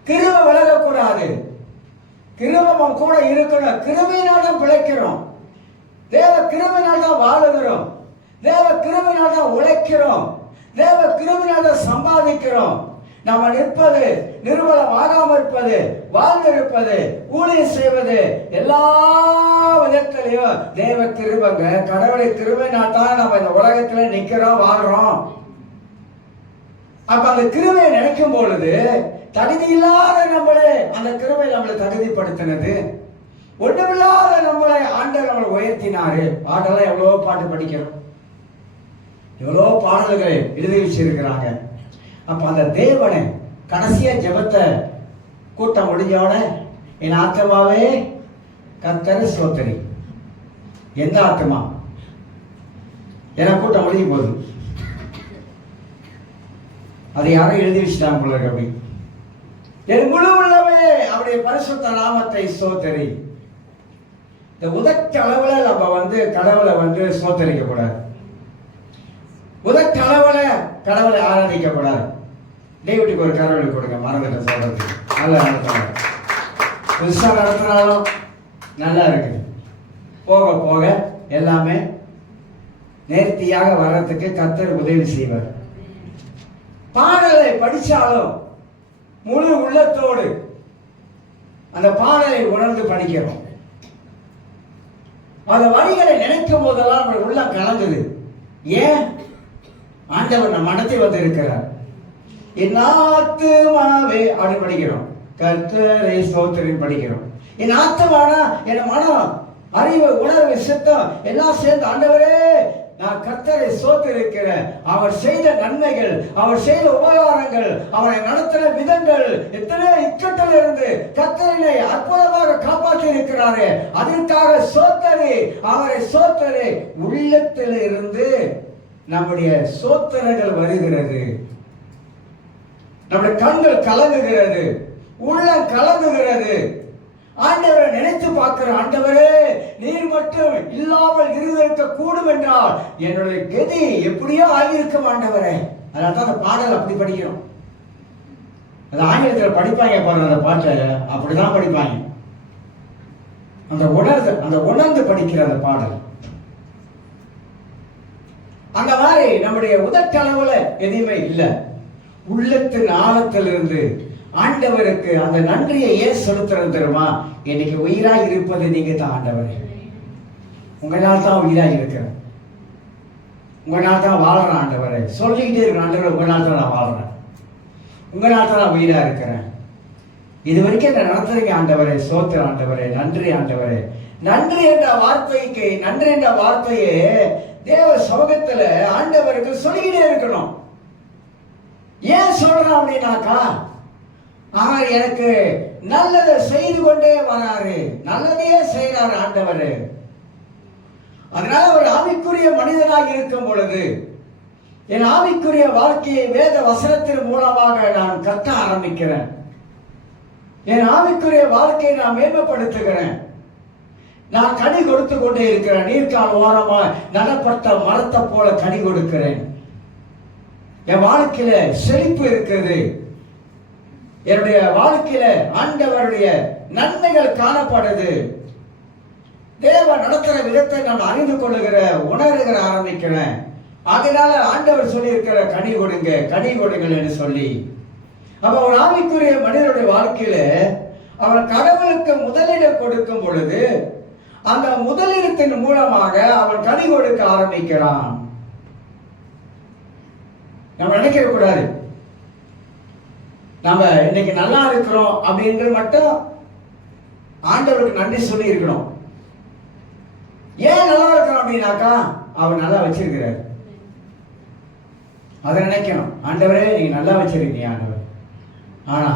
கிருப விலகக்கூடாது. கிருபம் கூட இருக்கணும். கிருபையினால் தான் பிழைக்கிறோம். தேவ கிருபையினால் தான் வாழுகிறோம். தேவ கிருபையினால் தான் உழைக்கிறோம். தேவ கிருபையினால் தான் சம்பாதிக்கிறோம். நம்ம நிற்பது, நிர்மலம் ஆகாம இருப்பது, வாழ்ந்திருப்பது, ஊழியம் செய்வது, எல்லா விதத்திலையும் தேவ கிருபைங்க. கடவுளை கிருபையினால் தான் நம்ம இந்த உலகத்துல நிக்கிறோம், வாழ்றோம். அப்ப அந்த கிருபையை நினைக்கும் பொழுது தகுதி இல்லாத நம்மளே அந்த கிருபை நம்மளை தகுதிப்படுத்தினது. ஒன்றுமில்லாத நம்மளை ஆண்டவர் நம்மளை உயர்த்தினாரு. பாட்டெல்லாம் எவ்வளவோ பாட்டு படிக்கிறோம், எவ்வளோ பாடல்களை எழுதி வச்சிருக்கிறாங்க. அப்ப அந்த தேவனை கடைசியா ஜெபத்தை கூட்டம் முடிஞ்சவன, என் ஆத்மாவே கர்த்தரை ஸ்தோத்திரி. எந்த ஆத்மா? என கூட்டம் முடியும் போது அதை யாரும் எழுதி வச்சுட்டாங்க போல கவி. என் முழு உள்ளவே அவருடைய பரிசுத்த நாமத்தை ஸ்தோத்திரி. இந்த உதட்டளவுல நம்ம கடவுளை ஸ்தோத்தரிக்க கூடாது. உதட்டளவுல கடவுளை ஆராதிக்க கூடாது. டேவிட்டுக்கு ஒரு கடவுளை கொடுங்க, மறந்துட்ட சொல்றது. நல்லா நடத்தினாலும் புதுசா நடத்தினாலும் நல்லா இருக்குது. போக போக எல்லாமே நேர்த்தியாக வர்றதுக்கு கர்த்தர் உதவி செய்வார். பாடலை படிச்சாலும் முழு உள்ளத்தோடு அந்த பாடலை உணர்ந்து படிக்கிறோம். அந்த வரிகளை நினைக்கும் போதெல்லாம் நம்ம உள்ளம் கலங்குது. ஏன்? ஆண்டவர் நம் மனத்தை இருக்கிறார். என் ஆத்துமாவே அப்படின்னு படிக்கிறோம், கர்த்தரை ஸ்தோத்திரம் படிக்கிறோம். என் ஆத்துமானா என் மனம், அறிவு, உணர்வு, சித்தம் எல்லாம் சேர்ந்து ஆண்டவரே நான் கர்த்தரை ஸ்தோத்திரிக்கிறேன். அவர் செய்த நன்மைகள், அவர் செய்த உபகாரங்கள், அவரை நடத்தின விதங்கள், எத்தனை இக்கட்டில் இருந்து கர்த்தரை அற்புதமாக காப்பாற்றி இருக்கிறாரு. அதற்காக சோத்தரி, அவரை சோத்தரி. உள்ளத்தில் இருந்து நம்முடைய சோத்திரங்கள் வருகிறது. நம்முடைய கண்கள் கலங்குகிறது, உள்ளம் கலங்குகிறது. ஆண்டவரை நினைத்து பார்க்கிற, ஆண்டவரே நீர் மட்டும் இல்லாமல் இருக்க கூடும் என்றால் என்னுடைய கதி எப்படியோ ஆகியிருக்கும் ஆண்டவரே. அதனால தான் அந்த பாடல் அப்படி படிக்கிறோம். அது ஆங்கிலத்தில் படிப்பாங்க பாருங்க, அந்த பாட்டை அப்படிதான் படிப்பாங்க. அந்த உணர்ந்து படிக்கிற அந்த பாடல் அந்த மாதிரி நம்முடைய உதட்டளவுல எதுவுமே இல்லை. உள்ளத்தின் ஆழத்திலிருந்து ஆண்டவருக்கு அந்த நன்றியை ஏன் செலுத்துறது தெரியுமா? இன்னைக்கு உயிராய் இருப்பது நீங்க தான் ஆண்டவர். உங்களால் தான் உயிராய் இருக்கிறேன், உங்களால் தான் வாழறேன் ஆண்டவரை சொல்லிக்கிட்டே இருக்கிறேன். ஆண்டவர் உங்களால் தான் நான் வாழ்றேன், உங்களால் தான் நான் உயிரா இருக்கிறேன். இது வரைக்கும் என்ன நடத்துறீங்க ஆண்டவரே, சோத்திர ஆண்டவரே, நன்றி ஆண்டவரே. நன்றி என்ற வார்த்தையே தேவ சமூகத்துல ஆண்டவருக்கு சொல்லிக்கிட்டே இருக்கணும். ஏன் சொல்றோம் அப்படின்னாக்கா, அவர் எனக்கு நல்லதை செய்து கொண்டே வராரு, நல்லதையே செய்யறாரு ஆண்டவர். அதனால ஒரு ஆவிக்குரிய மனிதனாக இருக்கும் பொழுது என் ஆவிக்குரிய வாழ்க்கையை வேத வசனத்தின் மூலமாக நான் கட்ட ஆரம்பிக்கிறேன். என் ஆவிக்குரிய வாழ்க்கையை நான் மேம்படுத்துகிறேன். நான் கனி கொடுத்து கொண்டே இருக்கிறேன். நீர்க்கால் ஓரமா நடப்பட்ட மரத்தை போல கனி கொடுக்கிறேன். என் வாழ்க்கையில செழிப்பு இருக்குது. என்னுடைய வாழ்க்கையில ஆண்டவருடைய நன்மைகள் காணப்படுது. தேவ நடத்துற விதத்தை நான் அறிந்து கொள்ளுகிற, உணர்கிற ஆரம்பிக்கிறேன். அதனால ஆண்டவர் சொல்லி இருக்கிற கனி கொடுங்கள் என்று சொல்லி, அப்ப ஒரு ஆவிக்குரிய மனிதனுடைய வாழ்க்கையில அவன் கடவுளுக்கு முதலிடம் கொடுக்கும் பொழுது அந்த முதலிடத்தின் மூலமாக அவன் கனி கொடுக்க ஆரம்பிக்கிறான். நம்ம நினைக்க கூடாது நம்ம இன்னைக்கு நல்லா இருக்கிறோம் அப்படின்றது மட்டும் ஆண்டவருக்கு நன்றி சொல்லி இருக்கணும். ஏன் நல்லா இருக்கிறோம் அப்படின்னாக்கா, அவர் நல்லா வச்சிருக்கிறார். அதை நினைக்கணும். ஆண்டவரே நீங்க நல்லா வச்சிருக்கீங்க ஆண்டவர். ஆனா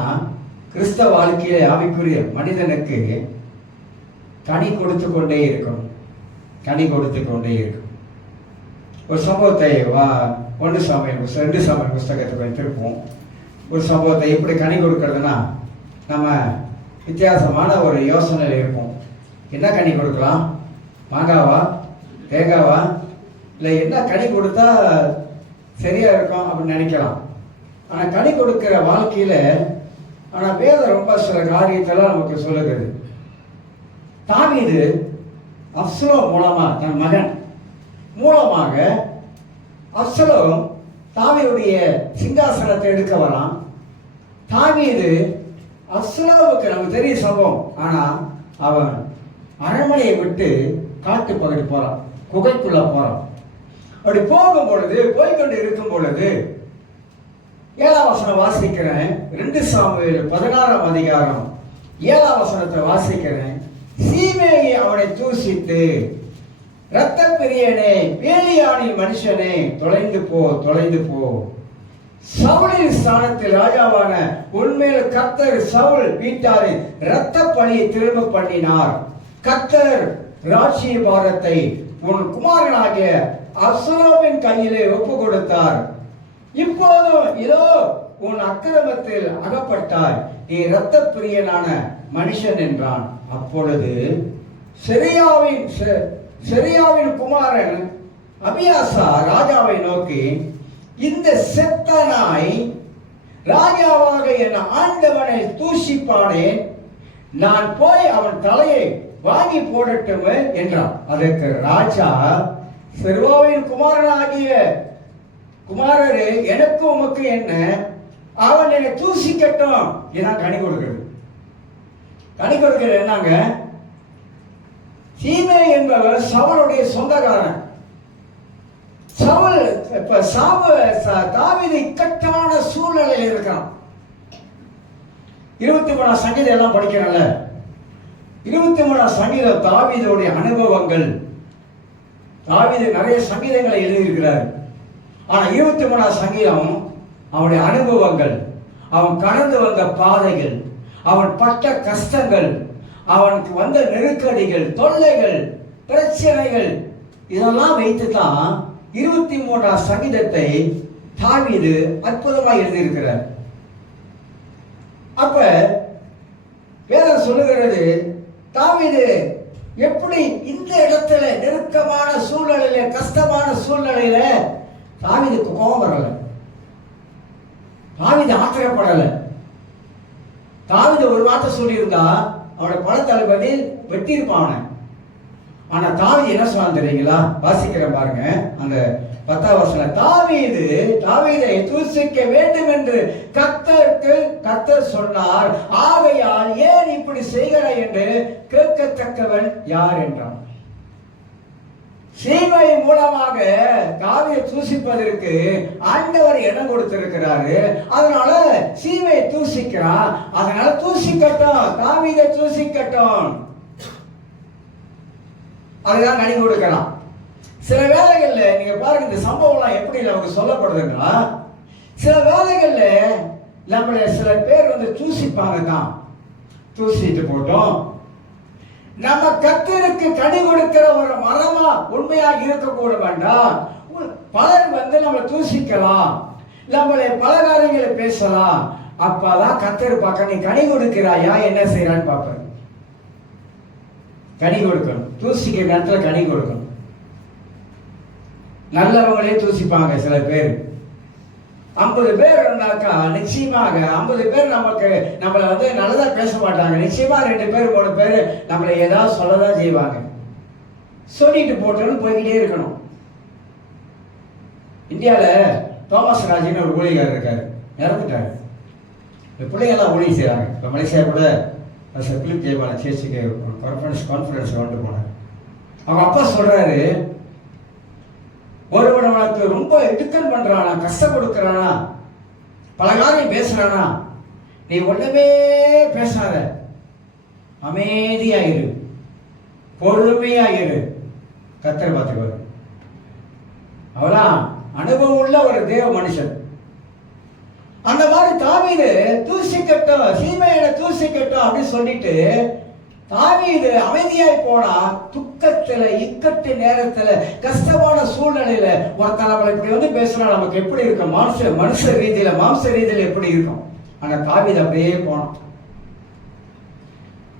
கிறிஸ்தவ வாழ்க்கையில ஆவிக்குரிய மனிதனுக்கு கனி கொடுத்து கொண்டே இருக்கணும். கனி கொடுத்து கொண்டே இருக்கும். ஒரு சம்பவத்தை 2 சாமுவேல் புஸ்தகத்துக்கு வைத்திருப்போம். ஒரு சம்பவத்தை எப்படி கனி கொடுக்கறதுன்னா, நம்ம வித்தியாசமான ஒரு யோசனையில் இருப்போம். என்ன கனி கொடுக்கலாம்? மாங்காவா, தேங்காவா, இல்லை என்ன கனி கொடுத்தா சரியா இருக்கும் அப்படின்னு நினைக்கலாம். ஆனால் கனி கொடுக்கிற வாழ்க்கையில வேதம் ரொம்ப சில காரியத்தெல்லாம் நமக்கு சொல்லுகிறது. தாவீது அப்சலோம் மூலமா, தன் மகன் மூலமாக அப்சலோம் தாவீதுடைய சிங்காசனத்தை எடுக்க வரான். தாவீது அப்சலோமுக்கு நமக்கு தெரிய சம்பவம். ஆனா அவன் அரண்மனையை விட்டு காட்டு பகுதி போறான், குகைக்குள்ள போறான். அப்படி போகும் பொழுது, போய்கொண்டு இருக்கும் பொழுது 7ஆம் வசனம் வாசிக்கிறேன். 2 சாமுவேல் 16ஆம் அதிகாரம் 7ஆம் வசனத்தை வாசிக்கிறேன். சீமேயி அவனை தூசித்து, இரத்த பிரியனே, பேலியானின் மனுஷனே, தொலைந்து போ. சவுலின் ஸ்தானத்தில் ராஜாவான உன்மேல் கர்த்தர் சவுல் வீட்டாரின் இரத்த பழியை திரும்ப பண்ணினார். கர்த்தர் ராஜ்ய பாரத்தை உன் குமாரனாகிய அப்சலோமின் கையிலே ஒப்பு கொடுத்தார். இப்போதும் இதோ உன் அக்கிரமத்தில் அகப்பட்டாய், நீ இரத்த பிரியனான மனுஷன் என்றான். அப்பொழுது செரியாவின் குமாரன் அபியாசா ராஜாவை நோக்கி, இந்த செத்த நாய் ராஜாவாக என் ஆண்டவனை தூஷிப்பானேன், நான் போய் அவன் தலையை வாங்கி போடட்டும் என்றான். அதற்கு ராஜா, செருவாவின் குமாரனாகிய குமாரரே, எனக்கு உமக்கு என்ன? அவன் என்னை தூசிக்கட்டும். இதான் கனி கொடுக்கிறது. கனி கொடுக்கிறது என்னங்க? சீமே என்பவர் சவுளுடைய சொந்தக்காரன். சவுல் தாவீது இக்கட்டான சூழ்நிலையில் இருக்கான். 23ஆம் சங்கீதம் எல்லாம் படிக்கிறோம்ல, 23ஆம் சங்கீதம் தாவீதுடைய அனுபவங்கள். தாவீது நிறைய சங்கீதங்களை எழுதியிருக்கிறார். ஆனா 23ஆம் சங்கீதம் அவனுடைய அனுபவங்கள், அவன் கடந்து வந்த பாதைகள், அவன் பட்ட கஷ்டங்கள், அவனுக்கு வந்த நெருக்கடிகள், தொல்லைகள், பிரச்சனைகள், இதெல்லாம் வைத்துதான் 23ஆம் சங்கீதத்தை தாவீது அற்புதமாக எழுதியிருக்கிறார். அப்ப வேதம் சொல்லுகிறது, தாவீது எப்படி இந்த இடத்துல நெருக்கமான சூழ்நிலையில, கஷ்டமான சூழ்நிலையில தாவீதுக்கு கோபம் வரல, தாவீது ஆத்திரப்படல. தாவீது ஒரு வார்த்தை சொல்லியிருந்தா அவனோட படத்தளபதி வெட்டியிருப்பான். ஆனா தாவீது என்ன சொன்னான் தெரியுங்களா? வாசிக்கிற பாருங்க, அந்த 10ஆம் வசனம். தாவீதை தூசிக்க வேண்டும் என்று கர்த்தர் சொன்னார், ஆகையால் ஏன் இப்படி செய்கிறாய் என்று கேட்கத்தக்கவன் யார் என்றான். சீமை மூலமாக தாவீதை தூசிப்பதற்கு ஆண்டவர் இடம் கொடுத்திருக்கிறாரு. அதனால சீமையை தூசிக்கிறான். அதனால தூசிக்கட்டும், தாவீதை தூசிக்கட்டும். அதுதான் கனி கொடுக்கலாம். சில வேளைகள்ல நீங்க பாருங்க, இந்த சம்பவம்லாம் எப்படி நமக்கு சொல்லப்படுதுன்னா, சில வேளைகள்ல நம்மள சில பேர் வந்து தூசிப்பாங்க தான். தூசிட்டு போட்டோம், நம்ம கர்த்தருக்கு கனி கொடுக்கிற ஒரு மரமா உண்மையாக இருக்கக்கூட வேண்டாம். பலர் வந்து நம்ம தூசிக்கலாம், நம்மளை பல காரியங்களை பேசலாம். அப்பதான் கர்த்தர் பார்க்க, நீ கனி கொடுக்கிறாயா, என்ன செய்யறான்னு பார்ப்பாரு. கனி கொடுக்கணும், தூசிக்கிற நேரத்துல கனி கொடுக்கணும். நல்லவங்களே தூசிப்பாங்க சில பேர். 50 பேர் இருந்தாக்கா நிச்சயமாக 50 பேர் நம்மளை வந்து நல்லதா பேச மாட்டாங்க. நிச்சயமா 2 பேர் 3 பேர் நம்மளை ஏதாவது சொல்லதான் செய்வாங்க. சொல்லிட்டு போட்டோன்னு போய்கிட்டே இருக்கணும். இந்தியாவில தோமஸ் ராஜின்னு ஒரு ஊழியர் இருக்காரு, இறந்துட்டாரு. இந்த பிள்ளைங்கெல்லாம் ஊழியம் செய்யறாங்க. இப்போ மலேசியா கூட பிலிப் ஜெயபால சேர்ச்சிக்கு கான்ஃபரன்ஸ் கொண்டு போனார். அவங்க அப்பா சொல்றாரு, ஒருவன் அவனுக்கு ரொம்ப இடுக்கன் பண்றானா, கஷ்டம் கொடுக்கறானா, பல காரியம் பேசுறானா, நீ ஒண்ணுமே பேசாத, அமைதியாயிரு, பொறுமையாயிரு, கர்த்தர் பார்த்துக்குவார். அவதான் அனுபவம் உள்ள ஒரு தேவ மனுஷன். அந்த மாதிரி தாவீது தூசிக்கட்டும், சீமையில தூசிக்கட்டும் அப்படின்னு சொல்லிட்டு தாவீது அமைதியாய் போனா, துக்கத்துல இக்கட்டு நேரத்துல கஷ்டமான சூழ்நிலையில ஒருத்தர் நம்மளை இப்படி வந்து பேசுனா நமக்கு எப்படி இருக்கும்? மனுஷ ரீதியில மாம்ச ரீதியில எப்படி இருக்கும்? ஆனா தாவீது அப்படியே போனான்.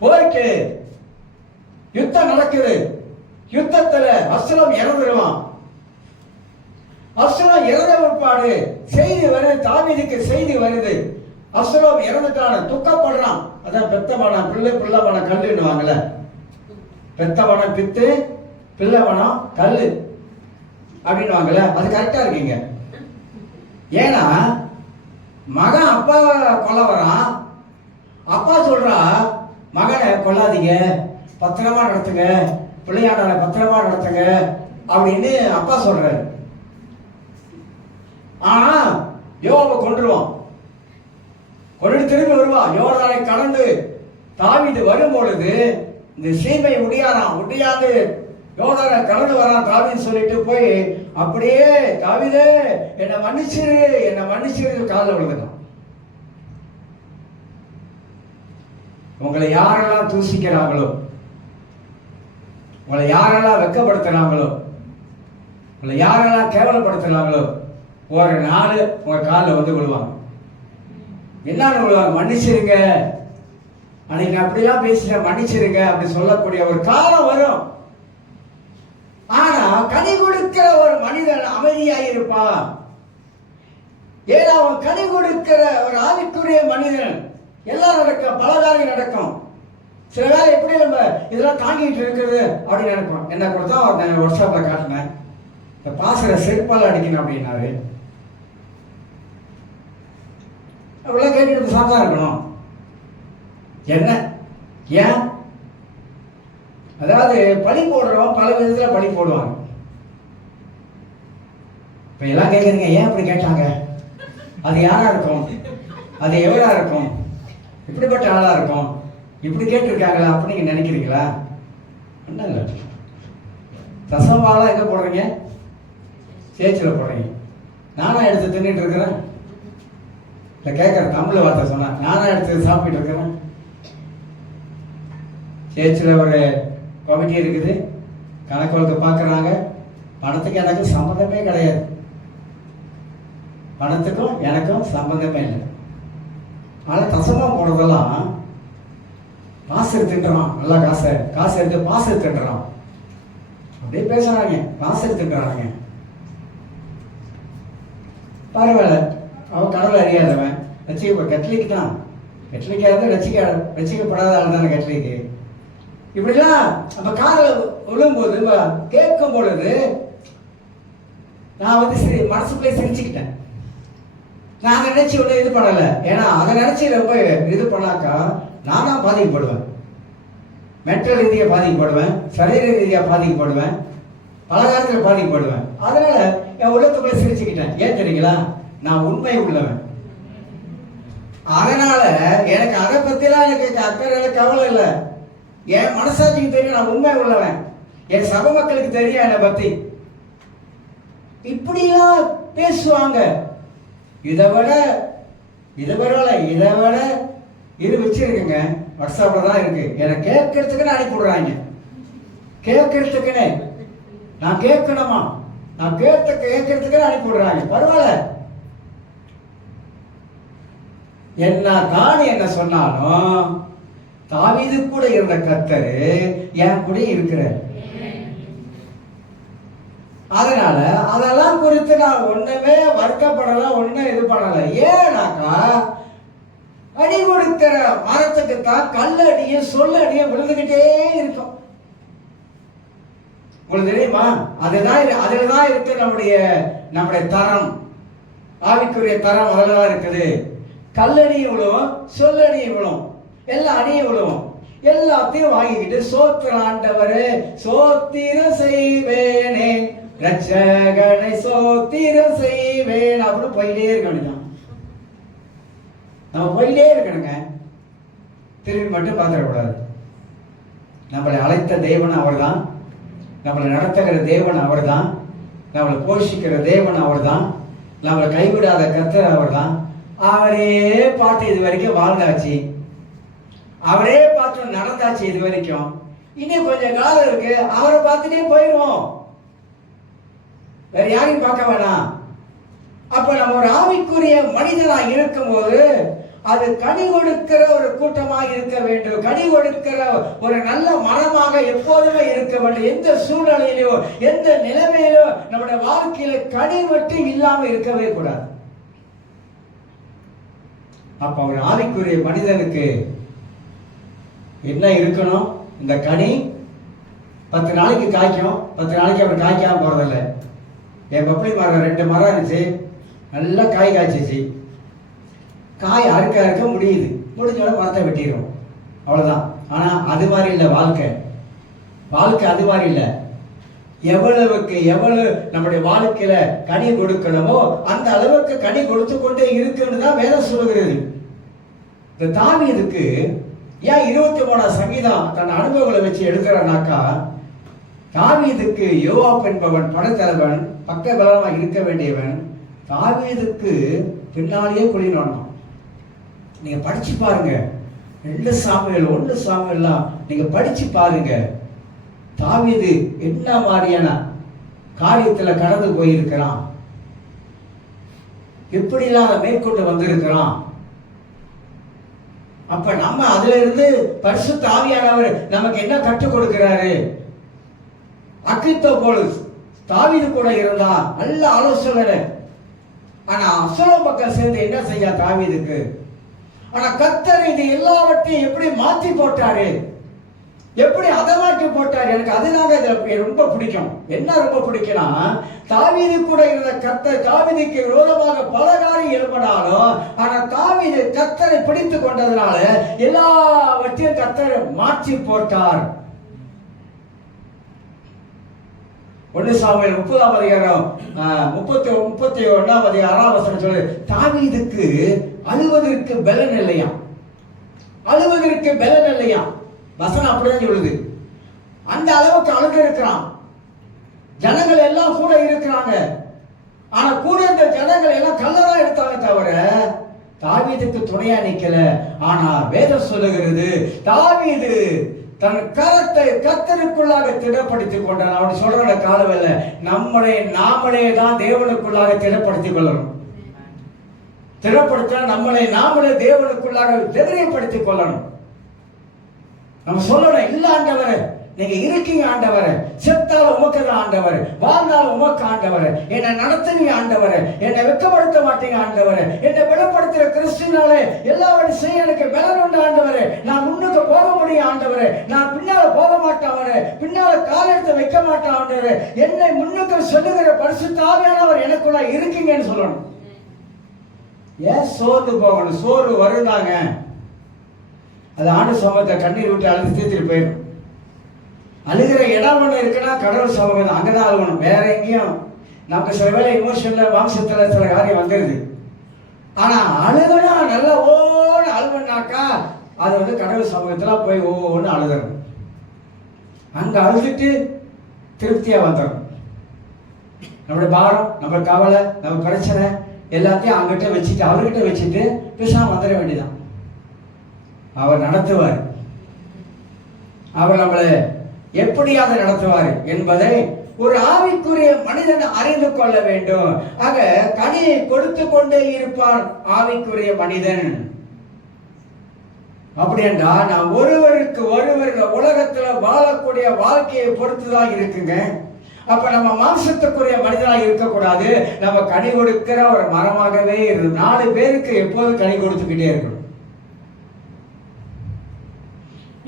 போயிட்டு யுத்தம் நடக்குது. யுத்தத்துல அப்சலோம் இறந்துருவான். அப்சலோம் இறந்த பிற்பாடு செய்தி வருது, தாவீதுக்கு செய்தி வருது, அப்சலோம் இறந்துட்டான. துக்கப்படுறான். அதான் பெத்தவனம் பிள்ளை, பிள்ளைவனம் கல்லுன்னுவாங்கல்ல. பெத்தவனம் பித்து, பிள்ளைவனம் கல்லு அப்படின்னுவாங்கல்ல. அது கரெக்டா இருக்கீங்க. ஏன்னா மகன் அப்பா கொல்ல வரான். அப்பா சொல்றா, மகனை கொல்லாதீங்க, பத்திரமா நடத்துங்க, பிள்ளையாண்டான பத்திரமா நடத்துங்க அப்படின்னு அப்பா சொல்றாரு. ஆனா யோவாபை கொன்றுவான். கொண்டு திரும்பி வருவான். யோர்தானை கடந்து தாவீது வரும் பொழுது இந்த சீமை முடியாது யோர்தானை கடந்து வரான் தாவீது சொல்லிட்டு போய் அப்படியே, தாவீதே என்னை மன்னிச்சிரு காலில் விழுந்துட்டான். உங்களை யாரெல்லாம் தூசிக்கிறாங்களோ, உங்களை யாரெல்லாம் வெட்கப்படுத்துறாங்களோ, உங்களை யாரெல்லாம் கேவலப்படுத்துறாங்களோ, ஒரு நாள் உங்க காலில் வந்து விழுவாங்க. என்னன்னு விழுவாங்க? மன்னிச்சிருங்க, அன்னைக்கு அப்படிலாம் பேசிட்டேன், மன்னிச்சிருங்க அப்படி சொல்லக்கூடிய ஒரு காலம் வரும். ஆனா கனி கொடுக்கிற ஒரு மனிதன் அமைதியாக இருப்பான். ஏன்னா அவன் கனி கொடுக்கிற ஒரு ஆவிக்குரிய மனிதன். எல்லாம் நடக்கும், பல காரியம் நடக்கும். சில வேலை எப்படி நம்ம இதெல்லாம் தாங்கிட்டு இருக்கிறது அப்படின்னு நினைப்போம். என்ன கொடுத்தா ஒர்க் ஷாப்ல காட்டினேன், இந்த பாசற செருப்பால் அடிக்கணும் அப்படின்னாரு. அப்படிலாம் கேட்டுட்டு சாப்பிட்டா இருக்கணும். என்ன ஏன்? அதாவது பழி போடுறோம், பல விதத்துல பழி போடுவாங்க. இப்ப எல்லாம் கேட்குறீங்க, ஏன் அப்படி கேட்டாங்க? அது யாரா இருக்கும்? அது எவரா இருக்கும்? இப்படிப்பட்ட ஆளா இருக்கும்? இப்படி கேட்டிருக்காங்களா அப்படின்னு நீங்க நினைக்கிறீங்களா? ஒன்றும் இல்லை. தசமாலாம் எங்க போடுறீங்க? சேர்ச்சில் போடுறீங்க. நானா எடுத்து தின்னுட்டு இருக்கிறேன்? இல்லை கேட்குறேன், தமிழ் வார்த்தை சொன்னேன். நானா எடுத்து சாப்பிட்டு இருக்கிறேன்? சேர்ச்சில் ஒரு கமிட்டி இருக்குது, கணக்கு வழக்கு பார்க்குறாங்க. பணத்துக்கு எனக்கு சம்மந்தமே கிடையாது. பணத்துக்கும் எனக்கும் சம்பந்தமே இல்லை. ஆனால் தசமாக போடுறதெல்லாம் காசு எடுத்துட்டுறான். நல்லா காசு எடுத்து பாசு எடுத்துட்டுறான். அப்படியே பேசுறாங்க, காசு எடுத்துட்டுறாங்க. பரவாயில்ல, அவன் கடவுள் அறியாதவன். கட்லிக்கு தான், கட்லிக்காக ரசிக்கப்படாத ஆள் தானே கட்லிக்கு. இப்படிலாம் அப்ப காதல விழும்போது கேட்கும் பொழுது நான் வந்து மனசுக்குள்ளே சிரிச்சுக்கிட்டேன். நான் அதை நினைச்சு ஒன்றும் இது பண்ணலை. ஏன்னா அதை நினைச்சு ரொம்ப இது பண்ணாக்கா நான் தான் பாதிக்கப்படுவேன். மென்டல் ரீதியாக பாதிக்கப்படுவேன், சரீர ரீதியாக பாதிக்கப்படுவேன். பலகாரத்தில் பாதிக்கப்படுவேன். அதனால என் உள்ளத்துக்குள்ள சிரிச்சுக்கிட்டேன். ஏன் தெரியுங்களா? நான் உண்மை உள்ளவன். அதனால எனக்கு அதை பத்திலாம் எனக்கு அக்கறை கவலை இல்லை. என் மனசாட்சிக்கு தெரியும் நான் உண்மை உள்ளவன். என் சபை மக்களுக்கு தெரியும் என்னை பத்தி. இப்படிலாம் பேசுவாங்க. இதை விட இது வச்சிருக்குங்க. வாட்ஸ்அப்ல தான் இருக்கு. என்னை கேட்கறதுக்குன்னு அனுப்பி விடுறாங்க. கேட்கறதுக்குன்னு நான் கேட்கணுமா? நான் கேட்கறதுக்குன்னு அனுப்பி விடுறாங்க. பரவாயில்ல, என்ன காணி என்ன சொன்னாலும் தாவீது கூட இருந்த கர்த்தர் என் கூட இருக்கிறார். அதனால அதெல்லாம் குறித்து நான் ஒண்ணுமே வருத்தப்படல, ஒண்ணும் இது பண்ணல. ஏன்னாக்கா அடி கொடுக்கிற மரத்துக்கு தான் கல்லடியும் சொல்லடியும் விழுந்துகிட்டே இருக்கும். உங்களுக்கு தெரியுமா? அதுலதான் இருக்கு நம்முடைய தரம், ஆவிக்குரிய தரம் அதுலதான் இருக்குது. கல்லடியும் விழுவும், சொல்லடியும் விழுவும், எல்லா அடியும் விழுவும். எல்லாத்தையும் வாங்கிக்கிட்டு சோத்திர ஆண்டவரே சோத்திரம் செய்வேனே, ரட்சகனை சோத்திரம் செய்வேன் அப்படின்னு போயிட்டே இருக்கணும். நம்ம போயிட்டே இருக்கணுங்க. திரும்பி மட்டும் பார்த்துடக்கூடாது. நம்மளை அழைத்த தேவன் அவர் தான், நம்மளை நடத்துகிற தேவன் அவர் தான், நம்மளை போஷிக்கிற தேவன் அவர் தான், நம்மளை கைவிடாத கர்த்தர் அவர் தான். அவரே பார்த்து இது வரைக்கும் வாழ்ந்தாச்சு, அவரே பார்த்து நடந்தாச்சு இது வரைக்கும். இன்னும் கொஞ்சம் காலம் இருக்கு, அவரை பார்த்துட்டே போயிடுவோம். வேற யாரையும் பார்க்க வேணாம். அப்ப நம்ம ஒரு ஆவிக்குரிய மனிதனா இருக்கும் போது அது கனி கொடுக்கிற ஒரு கூட்டமாக இருக்க வேண்டும். கனி கொடுக்கிற ஒரு நல்ல மனமாக எப்போதுமே இருக்க வேண்டும். எந்த சூழ்நிலையிலோ எந்த நிலைமையிலோ நம்முடைய வாழ்க்கையில கனி மட்டும் இல்லாம இருக்கவே கூடாது. அப்ப ஒரு ஆவிக்குரிய மனிதனுக்கு என்ன இருக்கணும்? இந்த கனி 10 நாளைக்கு காய்க்கும், 10 நாளைக்கு அவர் காய்க்காம போறதில்லை. என் பப்பளி மரம் 2 மரம் இருந்துச்சு, நல்லா காய் காய்ச்சிச்சு. காய் அறுக்க முடியுது, முடிஞ்சோட மரத்தை வெட்டிடும், அவ்வளவுதான். ஆனா அது மாதிரி இல்லை வாழ்க்கை அது மாதிரி இல்லை. எவ்வளவுக்கு எவ்வளவு நம்முடைய வாழ்க்கையில கனி கொடுக்கணுமோ அந்த அளவுக்கு கனி கொடுத்து கொண்டே இருக்குன்னு தான் வேதம் சொல்லுகிறது. இந்த தாவீதுக்கு ஏன் 23ஆம் சங்கீதம் தன் அனுபவங்களை வச்சு எழுதுறானாக்கா, தாவீதுக்கு யோவாப் என்பவன் படைத்தலைவன், பக்க பலமாக இருக்க வேண்டியவன், தாவீதுக்கு பின்னாலேயே குளினான். நீங்க படிச்சு பாருங்க, 2 சாமுவேல் 1 சாமுவேல்லாம் நீங்க படிச்சு பாருங்க. தாவீது என்ன மாதிரியான காரியத்துல கடந்து போயிருக்கிறான், எப்படிலாம் மேற்கொண்டு வந்திருக்கிறான். அப்ப நம்ம அதுல இருந்து பரிசுத்த ஆவியானவர் நமக்கு என்ன கற்றுக் கொடுக்கிறாரு? அகித்தோப்போல் தாவீது கூட இருந்தா நல்ல ஆலோசனை. ஆனா அப்சலோம் பக்கம் சேர்ந்து என்ன செய்ய தாவீதுக்கு? ஆனா கர்த்தர் இது எல்லாவற்றையும் எப்படி மாற்றி போட்டாரு, எப்படி அதமாக்கி போட்டாரு. எனக்கு அதுதாங்க இதுல ரொம்ப பிடிக்கும். என்ன ரொம்ப பிடிக்கும்னா, தாவீது கூட இருந்த கர்த்தர் தாவீதுக்கு விரோதமாக பல காரியம் எழுப்பினாலும், ஆனா தாவீது கர்த்தரை பிடித்து கொண்டதுனால எல்லாவற்றையும் கர்த்தர் மாற்றி போட்டார். 1 சாமுவேல் 30ஆம் அதிகாரம் 31ஆம் அதிகாரம் 6ஆம் வசனம் சொல்லு, தாவீதுக்கு அழுவதற்கு பலன் இல்லையா, அழுவதற்கு பலன் இல்லையா. வசனம் அப்படிதான் சொல்லுது. அந்த அளவுக்கு அழுக இருக்கிறான். ஜனங்கள் எல்லாம் கூட இருக்கிறாங்க. ஆனா கூட இந்த ஜனங்கள் எல்லாம் கல்லறா எடுத்தாங்க தவிர தாவீதுக்கு துணையா நிக்கல. ஆனா வேதம் சொல்லுகிறது, தாவீது தன் கரத்தை கர்த்தருக்குள்ளாக திடப்படுத்திக் கொண்டான். அவன் சொல்ற காலவல்ல, நாமளே தான் தேவனுக்குள்ளாக திடப்படுத்திக் கொள்ளணும். திடப்படுத்த நம்மளை நாமளே தேவனுக்குள்ளாக திடப்படுத்திக் கொள்ளணும். நம்ம சொல்லணும், இல்ல ஆண்டவரே நீங்க இருக்கீங்க ஆண்டவரே, செத்தால உமக்கு தான் ஆண்டவரே, வாழ்ந்தால உமக்கு ஆண்டவரே, என்னை நடத்துவீங்க ஆண்டவரே, என்னை வெட்கப்படுத்த மாட்டீங்க ஆண்டவரே, என்னை விடப்படுத்துற கிறிஸ்துவினாலே எல்லாவற்றையும் செய்ய எனக்கு பலன் உண்டு ஆண்டவரே, நான் முன்னுக்கு போக முடியும் ஆண்டவரே, நான் பின்னால போக மாட்டேன், பின்னால கால் எடுத்து வைக்க மாட்டேன் ஆண்டவரே, என்னை முன்னுக்கு சொல்லுகிற பரிசுத்த ஆவியானவர் எனக்குள்ள இருக்கீங்கன்னு சொல்லணும். ஏன் சோர்ந்து போகணும்? சோர்வு வருதாங்க, அது ஆண்டு சமூகத்தை கண்ணீர் விட்டு அழுது தீர்த்துட்டு போயிடும். அழுகிற இடம் ஒன்று இருக்குன்னா கடவுள் சமூகம் தான், அங்கதான் அழுகணும். வேற எங்கேயும் நமக்கு சில வேலை இமோஷன்ல மாம்சத்துல சில காரியம் வந்துருது. ஆனா அழுகனா நல்லா ஓன்னு அழுகுனாக்கா அது வந்து கடவுள் சமூகத்துல போய் ஓன்னு அழுதணும். அங்க அழுதுட்டு திருப்தியா வந்துடும். நம்மளுடைய பாரம், நம்ம கவலை, நம்ம பிரச்சனை எல்லாத்தையும் அங்கிட்ட வச்சுட்டு அவர்கிட்ட வச்சுட்டு பேசாம வந்துட வேண்டியதான். அவர் நடத்துவார். அவர் நம்மளை எப்படியாவது நடத்துவார் என்பதை ஒரு ஆவிக்குரிய மனிதன் அறிந்து கொள்ள வேண்டும். ஆக கனியை கொடுத்து கொண்டே இருப்பான் ஆவிக்குரிய மனிதன். அப்படி என்றால் நாம் ஒருவருக்கு ஒருவர் இந்த உலகத்துல வாழக்கூடிய வாழ்க்கையை பொறுத்துதான் இருக்குங்க. அப்ப நம்ம மாம்சத்துக்குரிய மனிதனாக இருக்கக்கூடாது. நம்ம கனி கொடுக்கிற ஒரு மரமாகவே இருக்கணும். 4 பேருக்கு எப்போதும் கனி கொடுத்துக்கிட்டே இருக்கணும்.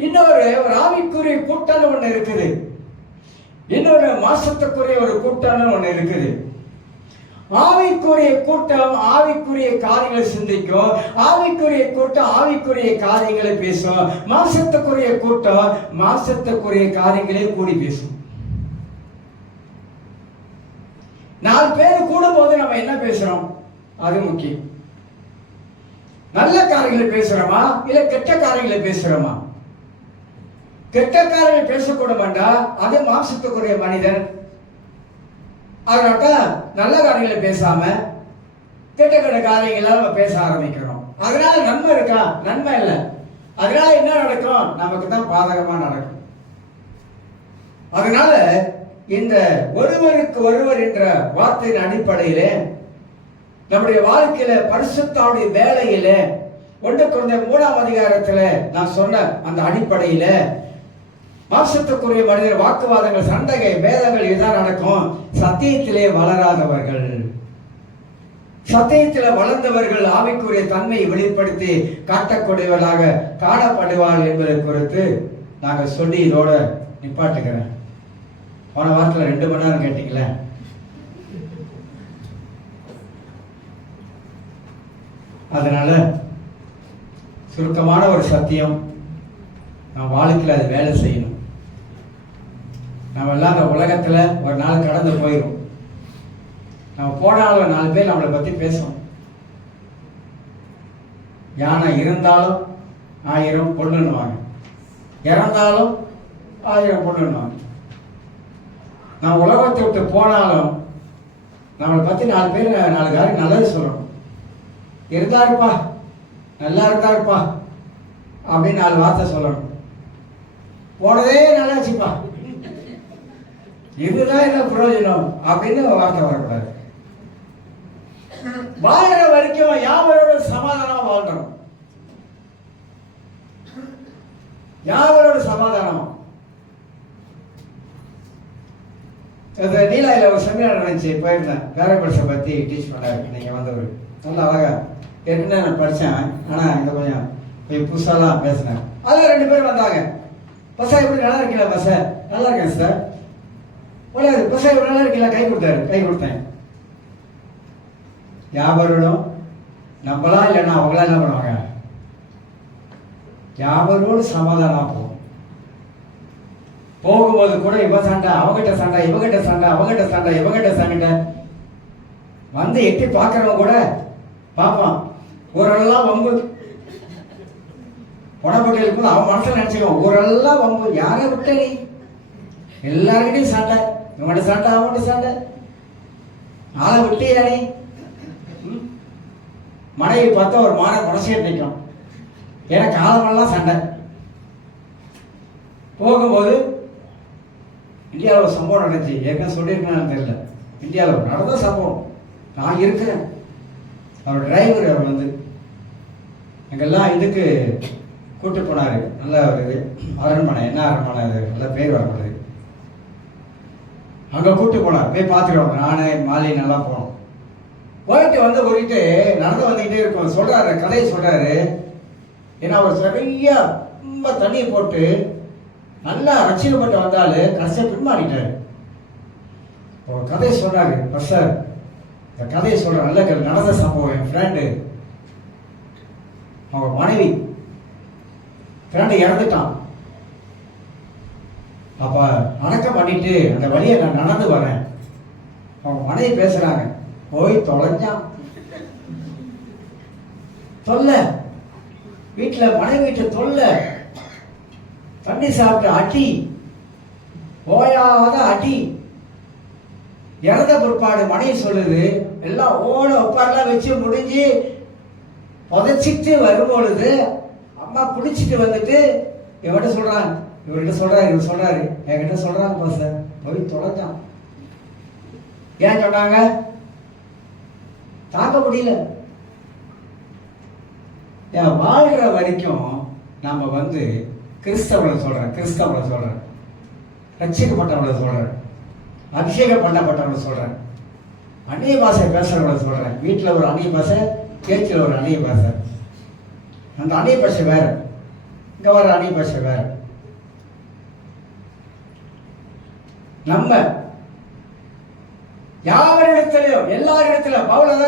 இன்னொரு ஆவிக்குரிய கூட்டம் ஒண்ணு இருக்குது. இன்னொரு மாசத்துக்குரிய ஒரு கூட்டம் ஒண்ணு இருக்குது. ஆவிக்குரிய கூட்டம் ஆவிக்குரிய காரியங்களை சிந்திக்கும். ஆவிக்குரிய கூட்டம் ஆவிக்குரிய காரியங்களை பேசும். மாசத்துக்குரிய கூட்டம் மாசத்துக்குரிய காரியங்களே கூடி பேசும். 4 பேர் கூடும் போது நம்ம என்ன பேசுறோம்? அது முக்கியம். நல்ல காரியங்களை பேசுறோமா இல்ல கெட்ட காரியங்களை பேசுறோமா? கெட்ட காரியங்களை பேசக்கூடாது, அது மாம்சத்துக்குரிய மனிதன். அதனால நல்ல காரியங்களை பேசாம கெட்ட கெட்ட காரியங்களை நம்ம பேச ஆரம்பிக்கிறோம். அதனால நன்மை இருக்கா? நன்மை இல்லை. அதனால என்ன நடக்கும்? நமக்கு தான் பாதகமா நடக்கும். அதனால இந்த ஒருவருக்கு ஒருவர் என்ற வார்த்தையின் அடிப்படையிலே நம்முடைய வாழ்க்கையில பரிசுத்தாவுடைய வேலையில 1 கொரிந்தியர் 3ஆம் அதிகாரத்துல நான் சொன்ன அந்த அடிப்படையில மாம்சத்துக்குரிய மனிதர் வாக்குவாதங்கள், சண்டைகள், பேதங்கள் இதுதான் நடக்கும். சத்தியத்திலே வளராதவர்கள், சத்தியத்தில வளர்ந்தவர்கள் ஆவிக்குரிய தன்மையை வெளிப்படுத்தி காட்டக்கூடியவர்களாக காணப்படுவார்கள் என்பதை குறித்து நாங்கள் சொல்லி இதோட நிப்பாட்டுக்கிறேன். போன வாரத்தில் 2 மணி நேரம் கேட்டீங்களே. அதனால சுருக்கமான ஒரு சத்தியம், நம்ம வாழ்க்கையில் அது வேலை செய்யணும். நம்ம எல்லாம் அந்த உலகத்துல ஒரு நாள் கடந்து போயிடும். நம்ம போனாலும் 4 பேர் நம்மளை பத்தி பேசும். யானை இருந்தாலும் 1000 பொண்ணுன்னுவாங்க, இறந்தாலும் 1000 பொண்ணுன்னுவாங்க. நான் உலகத்தை விட்டு போனாலும் நம்மளை பத்தி 4 பேர் 4 காரியம் நல்லது சொல்லணும். இருந்தாருப்பா, நல்லா இருந்தாருப்பா அப்படின்னு 4 வார்த்தை சொல்லணும். போனதே நல்லா வச்சுப்பா, இதுதான் என்ன பிரயோஜனம் அப்படின்னு வார்த்தை வரக்கூடாது. வாழ்ற வரைக்கும் யாவரோட சமாதானமா வாழ்றோம். யாவரோட சமாதானம். நீலாயில ஒரு செமினார் நடந்துச்சு, போயிருந்தேன். பேரபட்சை பத்தி டீச் பண்ணாரு. நீங்க வந்தவர் நல்லா அழகா ஏற்கனவே நான் படித்தேன். ஆனால் இந்த கொஞ்சம் புதுசாலாம் பேசினேன். அதில் 2 பேர் வந்தாங்க. பசா எப்படி நல்லா இருக்கீங்களா? பசா நல்லா இருக்கேன் சார். ஒழியாது பசா எப்படி நல்லா இருக்கீங்களா? கை கொடுத்தாரு. கை கொடுத்தேன். யாவரோடும் நம்மளா இல்லைன்னா அவங்களா என்ன பண்ணுவாங்க? யாவரோடு சமாதானம் போகும். போகும்போது கூட இவ சண்டை, அவகிட்ட சண்டை, இவகிட்ட சண்டை, அவகிட்ட சண்டை, இவகிட்ட சண்டை. வந்து எட்டி பார்க்கறவங்க கூட பார்ப்பான். ஊரெல்லாம் வம்பு. புடப்பட்டு இருக்கும்போது அவன் மனசில் நினைச்சுக்கோ, ஊரெல்லாம் வம்பு. யாரை விட்ட நீ? எல்லாருக்கிட்டையும் சண்டை. இவன்கிட்ட சண்டை, அவன்கிட்ட சண்டை. ஆளை விட்டியா நீ? மனைவி பார்த்தா ஒரு மனசே நிற்கும். ஏன்னா காலமெல்லாம் சண்டை. போகும்போது இந்தியாவில் ஒரு சம்பவம் நடந்துச்சு. ஏற்கனவே சொல்லியிருக்கேன்னு தெரியல. இந்தியாவில் நடந்த சம்பவம். நான் இருக்கிறேன். அவர் டிரைவர், அவர் வந்து எங்கெல்லாம் இதுக்கு கூட்டு போனார். நல்ல ஒரு இது அரண்மனை, என்ன அரண்மனை அது, நல்ல பேர் வரப்படுது. அங்கே கூட்டு போனார். போய் பார்த்துருவாங்க. நானே மாலி நல்லா போனோம். போயிட்டு வந்து ஓடிட்டு நடந்து வந்துக்கிட்டே இருக்கும். சொல்கிறாரு, கதையை சொல்கிறாரு. ஏன்னா அவர் சரியா ரொம்ப தண்ணியை போட்டு நல்லா ரட்சிக்கப்பட்டு வந்தாலும் கடைசியாக பின்மாறிட்டார். ஒரு கதையை சொன்னாரு. சார் இந்த கதையை சொல்ற நல்ல நடந்த சம்பவம். என் ஃப்ரெண்டு, அவங்க மனைவி, ஃப்ரெண்டு இறந்துட்டான். அப்ப அடக்கம் பண்ணிட்டு அந்த வழியை நான் நடந்து வரேன். அவங்க மனைவி பேசுறாங்க, போய் தொலைஞ்சான். தொல்ல வீட்டுல, மனைவி வீட்டு தொல்ல, தண்ணி சாப்பிட்டு அடி, ஓயாத அடி. இறந்த பிற்பாடு மனைவி சொல்லுது, எல்லாம் ஓட உட்காரெல்லாம் வச்சு முடிஞ்சு புதைச்சிட்டு வரும்பொழுது அம்மா பிடிச்சிட்டு வந்துட்டு இவர்கிட்ட சொல்றாங்க, இவர் சொல்றாரு என்கிட்ட சொல்றாங்க, பாஸ்டர் போய் தொலைஞ்சான். ஏன் சொன்னாங்க? தாக்க முடியல. வாழ்கிற வரைக்கும் நம்ம கிறிஸ்தவனை சொல்றேன், ரட்சிக்கப்பட்டவனை சொல்றேன், அபிஷேகம் பண்ணப்பட்டவனை சொல்றேன், அந்நிய பாஷை பேசுறவனை சொல்றேன். வீட்டில் ஒரு அந்நிய பாஷை, சேர்ச்சியில் ஒரு அந்நிய பாஷை. அந்த அந்நிய பாஷை வேற, இங்க வர அந்நிய பாஷை வேற. நம்ம யாவரிடத்திலும் எல்லாரிடத்திலும் பவுல்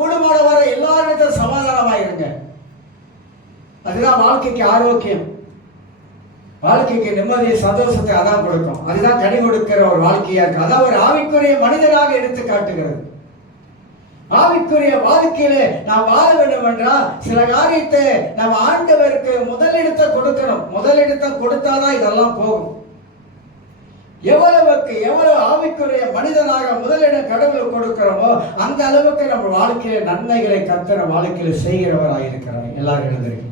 குடும்பமான வர எல்லாரிடத்திலும் சமாதானமாயிருங்க. அதுதான் வாழ்க்கைக்கு ஆரோக்கியம், வாழ்க்கைக்கு நிம்மதியை, சந்தோஷத்தை அதான் கொடுக்கும். அதுதான் கனி கொடுக்கிற ஒரு வாழ்க்கையா இருக்கு. அதான் ஒரு ஆவிக்குரிய மனிதனாக எடுத்து காட்டுகிறது. ஆவிக்குரிய வாழ்க்கையில நாம் வாழ வேண்டும் என்றால் சில காரியத்தை நம்ம ஆண்டவருக்கு முதலிடத்தை கொடுக்கணும். முதலிடத்தை கொடுத்தாதான் இதெல்லாம் போகும். எவ்வளவு ஆவிக்குரிய மனிதனாக முதலிடம் கடவுள் கொடுக்கிறோமோ அந்த அளவுக்கு நம்ம வாழ்க்கையில நன்மைகளை கர்த்தர் வாழ்க்கையில செய்கிறவராக இருக்கிறார். எல்லாரும் எழுந்திருக்கு.